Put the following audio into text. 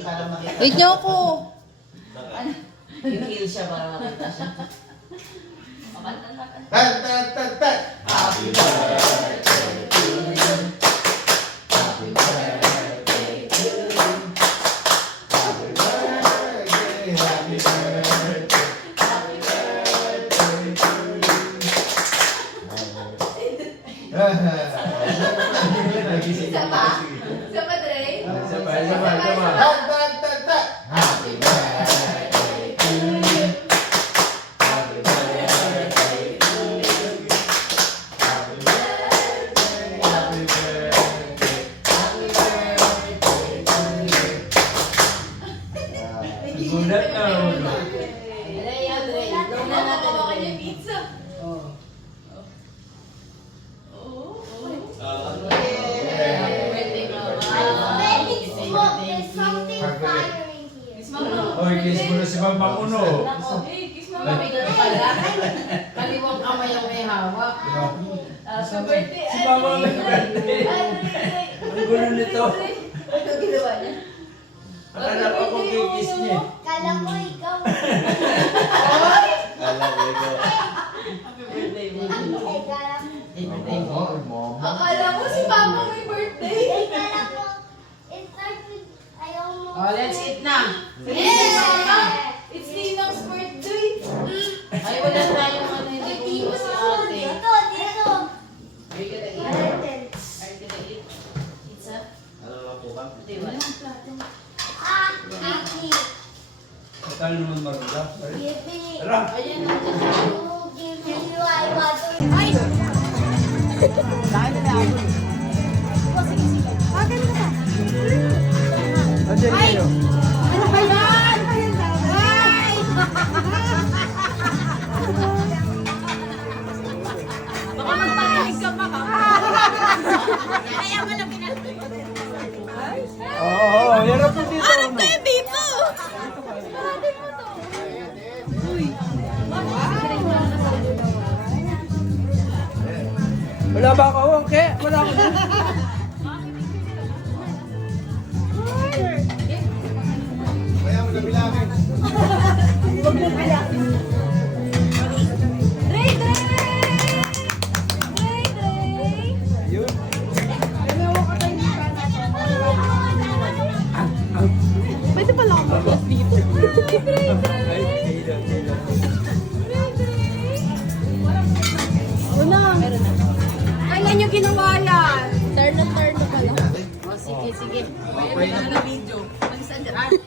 Para makita. Wait niyo ako. Yung heel siya para makita siya. Tan, tan, tan, tan. Happy birthday to you. Happy birthday to you. Happy birthday, happy birthday. Happy birthday to you. Isa pa? Isa pa, Dre? Isa pa. Tan, tan, tan, tan. Happy birthday to you. Happy birthday to you. Happy birthday, happy birthday. Happy birthday to you. Gulat na ulo. Dre, yan, Dre. Tignan natin ako kanya pizza. There's something firing here. Kiss mama. Oy, kiss mo na si Mama Uno. Hey, kiss mama. May gano'n pala. Kaliwang kamay ang may hawak. Sa birthday. Si Mama may birthday. Ang gulo nito. Ano ginawa niya? Akala ko kung kikis niya. Kala ko ikaw. Happy birthday mo. Kala Birthday mo. Akala mo si mama may birthday. ko. It starts with, ayaw mo. Oh, let's eat na. Yeah! It's Ninong's birthday. Ay, wala tayong ano, hindi ko si ate. Dito, dito. Are you gonna eat? Curtains. Are you gonna eat? Pizza? Hindi, wala. Kiki. Paano naman marula? Give me. Tara! Ayan, nandiyan. You give me my water. Ay! Andiyan kayo. Ano ba yan? Ay! Baka magpapalig ka pa ka. Kaya mo na pinatay. Oo, yan ang po dito. Ano? Baby po! Wala ba ako? Okay, wala ako. Kaya mo na bilangin. Dre, Dre! Dre, Dre! Yun. Pwede pala ako mag-vlog dito. Ay, kailan. Wala. Kailan nyo ginawa yan? Turn na pala. Oh, sige, sige. Okay.